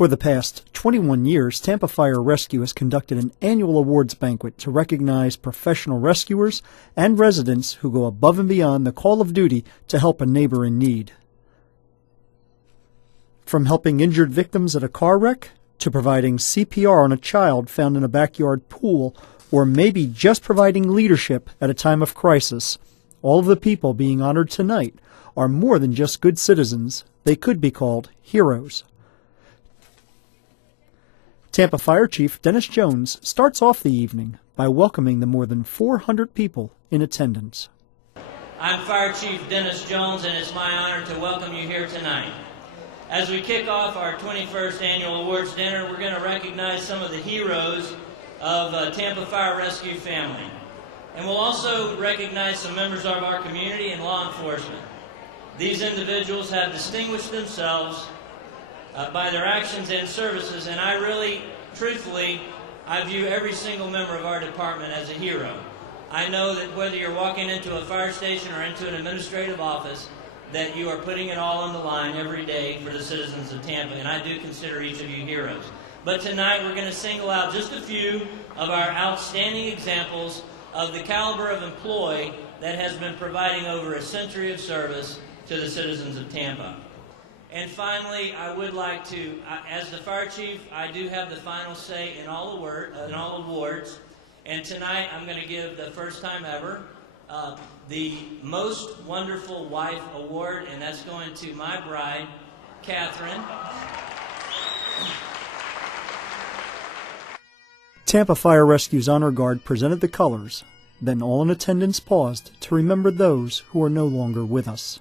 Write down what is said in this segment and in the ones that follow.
For the past 21 years, Tampa Fire Rescue has conducted an annual awards banquet to recognize professional rescuers and residents who go above and beyond the call of duty to help a neighbor in need. From helping injured victims at a car wreck, to providing CPR on a child found in a backyard pool, or maybe just providing leadership at a time of crisis, all of the people being honored tonight are more than just good citizens. They could be called heroes. Tampa Fire Chief Dennis Jones starts off the evening by welcoming the more than 400 people in attendance. I'm Fire Chief Dennis Jones, and it's my honor to welcome you here tonight. As we kick off our 21st Annual Awards Dinner, we're going to recognize some of the heroes of Tampa Fire Rescue family. And we'll also recognize some members of our community and law enforcement. These individuals have distinguished themselves by their actions and services, and I really, truthfully, I view every single member of our department as a hero. I know that whether you're walking into a fire station or into an administrative office, that you are putting it all on the line every day for the citizens of Tampa, and I do consider each of you heroes. But tonight we're going to single out just a few of our outstanding examples of the caliber of employee that has been providing over a century of service to the citizens of Tampa. And finally, I would like to, as the fire chief, I do have the final say in all awards. And tonight, I'm going to give the first time ever the Most Wonderful Wife Award, and that's going to my bride, Catherine. Tampa Fire Rescue's Honor Guard presented the colors. Then all in attendance paused to remember those who are no longer with us.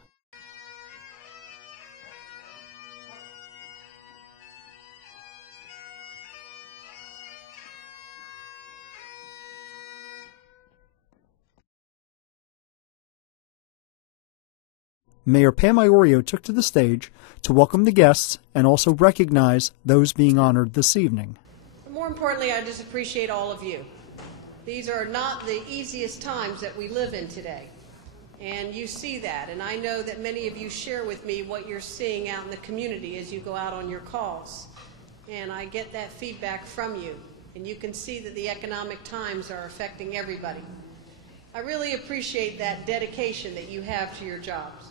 Mayor Pam Iorio took to the stage to welcome the guests and also recognize those being honored this evening. More importantly, I just appreciate all of you. These are not the easiest times that we live in today, and you see that, and I know that many of you share with me what you're seeing out in the community as you go out on your calls, and I get that feedback from you, and you can see that the economic times are affecting everybody. I really appreciate that dedication that you have to your jobs.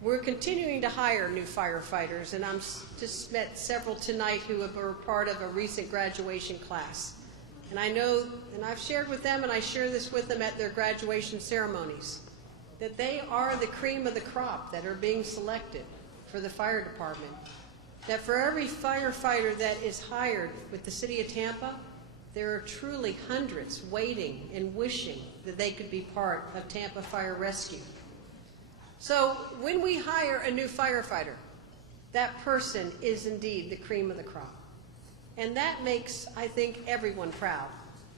We're continuing to hire new firefighters, and I'm just met several tonight who were part of a recent graduation class. And I know, and I've shared with them, and I share this with them at their graduation ceremonies, that they are the cream of the crop that are being selected for the fire department. That for every firefighter that is hired with the city of Tampa, there are truly hundreds waiting and wishing that they could be part of Tampa Fire Rescue. So when we hire a new firefighter, that person is indeed the cream of the crop. And that makes, I think, everyone proud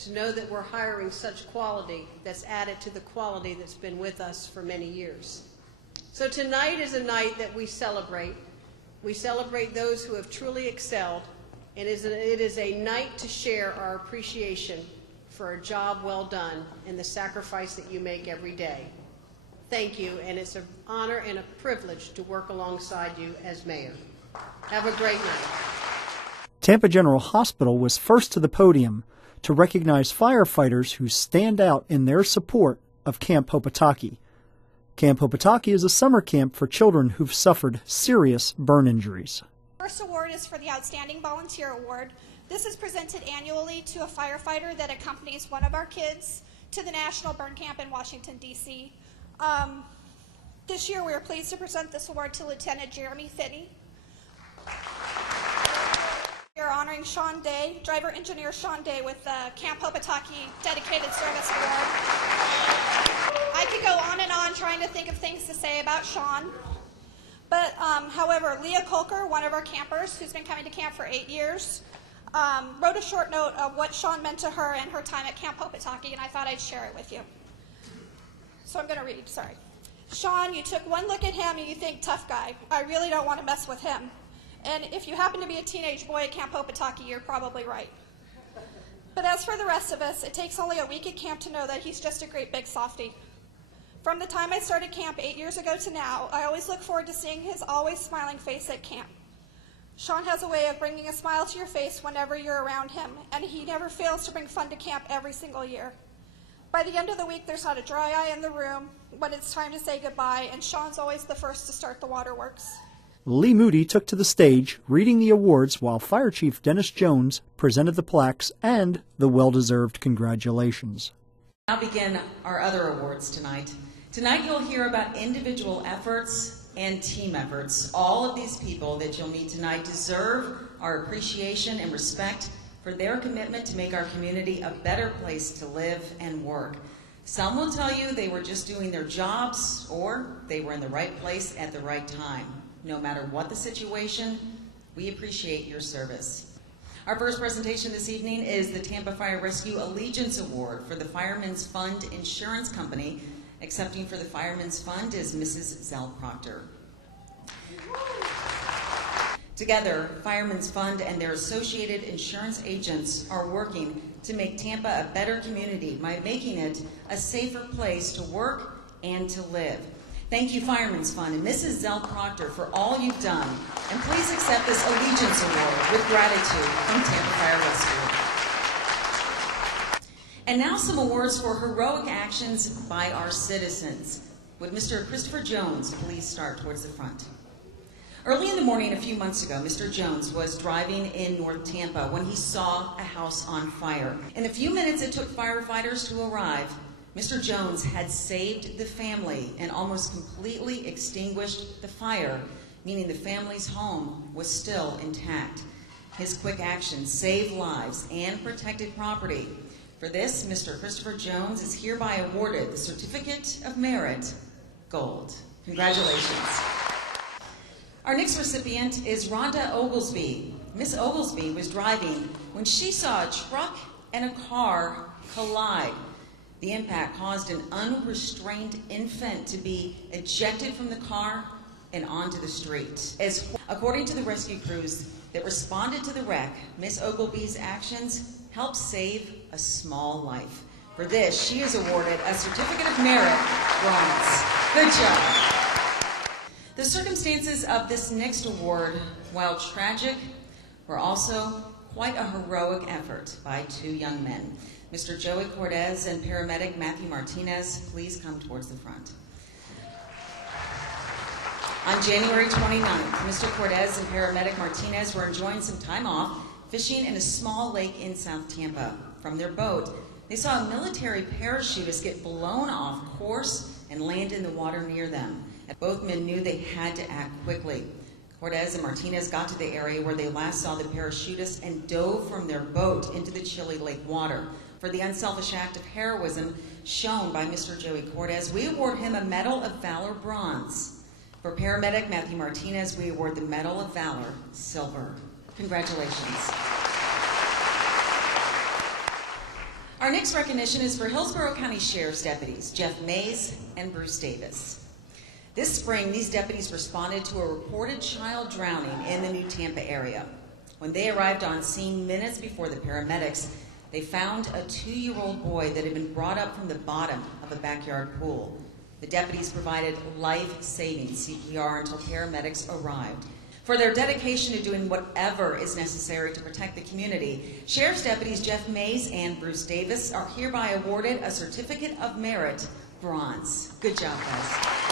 to know that we're hiring such quality that's added to the quality that's been with us for many years. So tonight is a night that we celebrate. We celebrate those who have truly excelled, and it is a night to share our appreciation for a job well done and the sacrifice that you make every day. Thank you, and it's an honor and a privilege to work alongside you as mayor. Have a great night. Tampa General Hospital was first to the podium to recognize firefighters who stand out in their support of Camp Hopataki. Camp Hopataki is a summer camp for children who've suffered serious burn injuries. The first award is for the Outstanding Volunteer Award. This is presented annually to a firefighter that accompanies one of our kids to the National Burn Camp in Washington, D.C. This year we are pleased to present this award to Lieutenant Jeremy Finney. We are honoring Sean Day, driver engineer Sean Day, with the Camp Hopataki Dedicated Service Award. I could go on and on trying to think of things to say about Sean, but however, Leah Kolker, one of our campers who's been coming to camp for 8 years, wrote a short note of what Sean meant to her and her time at Camp Hopataki, and I thought I'd share it with you. So I'm going to read, sorry. Sean, you took one look at him and you think, tough guy. I really don't want to mess with him. And if you happen to be a teenage boy at Camp Hopataki, you're probably right. But as for the rest of us, it takes only a week at camp to know that he's just a great big softie. From the time I started camp 8 years ago to now, I always look forward to seeing his always smiling face at camp. Sean has a way of bringing a smile to your face whenever you're around him, and he never fails to bring fun to camp every single year. By the end of the week, there's not a dry eye in the room when it's time to say goodbye, and Sean's always the first to start the waterworks. Lee Moody took to the stage, reading the awards while Fire Chief Dennis Jones presented the plaques and the well-deserved congratulations. Now begin our other awards tonight. Tonight you'll hear about individual efforts and team efforts. All of these people that you'll meet tonight deserve our appreciation and respect for their commitment to make our community a better place to live and work. Some will tell you they were just doing their jobs, or they were in the right place at the right time. No matter what the situation, we appreciate your service. Our first presentation this evening is the Tampa Fire Rescue Allegiance Award for the Fireman's Fund Insurance Company. Accepting for the Fireman's Fund is Mrs. Zell Proctor. Together, Fireman's Fund and their associated insurance agents are working to make Tampa a better community by making it a safer place to work and to live. Thank you, Fireman's Fund and Mrs. Zell Proctor, for all you've done. And please accept this Allegiance Award with gratitude from Tampa Fire Rescue. And now some awards for heroic actions by our citizens. Would Mr. Christopher Jones please start towards the front? Early in the morning a few months ago, Mr. Jones was driving in North Tampa when he saw a house on fire. In the few minutes it took firefighters to arrive, Mr. Jones had saved the family and almost completely extinguished the fire, meaning the family's home was still intact. His quick actions saved lives and protected property. For this, Mr. Christopher Jones is hereby awarded the Certificate of Merit, Gold. Congratulations. Our next recipient is Rhonda Oglesby. Miss Oglesby was driving when she saw a truck and a car collide. The impact caused an unrestrained infant to be ejected from the car and onto the street. According to the rescue crews that responded to the wreck, Miss Ogilvy's actions helped save a small life. For this, she is awarded a Certificate of Merit, Bronze. Good job. The circumstances of this next award, while tragic, were also quite a heroic effort by two young men. Mr. Joey Cortez and paramedic Matthew Martinez, please come towards the front. On January 29th, Mr. Cortez and paramedic Martinez were enjoying some time off, fishing in a small lake in South Tampa. From their boat, they saw a military parachutist get blown off course and land in the water near them. Both men knew they had to act quickly. Cortez and Martinez got to the area where they last saw the parachutist and dove from their boat into the chilly lake water. For the unselfish act of heroism shown by Mr. Joey Cortez, we award him a Medal of Valor Bronze. For paramedic Matthew Martinez, we award the Medal of Valor Silver. Congratulations. Our next recognition is for Hillsborough County Sheriff's deputies, Jeff Mays and Bruce Davis. This spring, these deputies responded to a reported child drowning in the New Tampa area. When they arrived on scene minutes before the paramedics, they found a 2-year-old boy that had been brought up from the bottom of a backyard pool. The deputies provided life-saving CPR until paramedics arrived. For their dedication to doing whatever is necessary to protect the community, Sheriff's deputies Jeff Mays and Bruce Davis are hereby awarded a Certificate of Merit, Bronze. Good job, guys.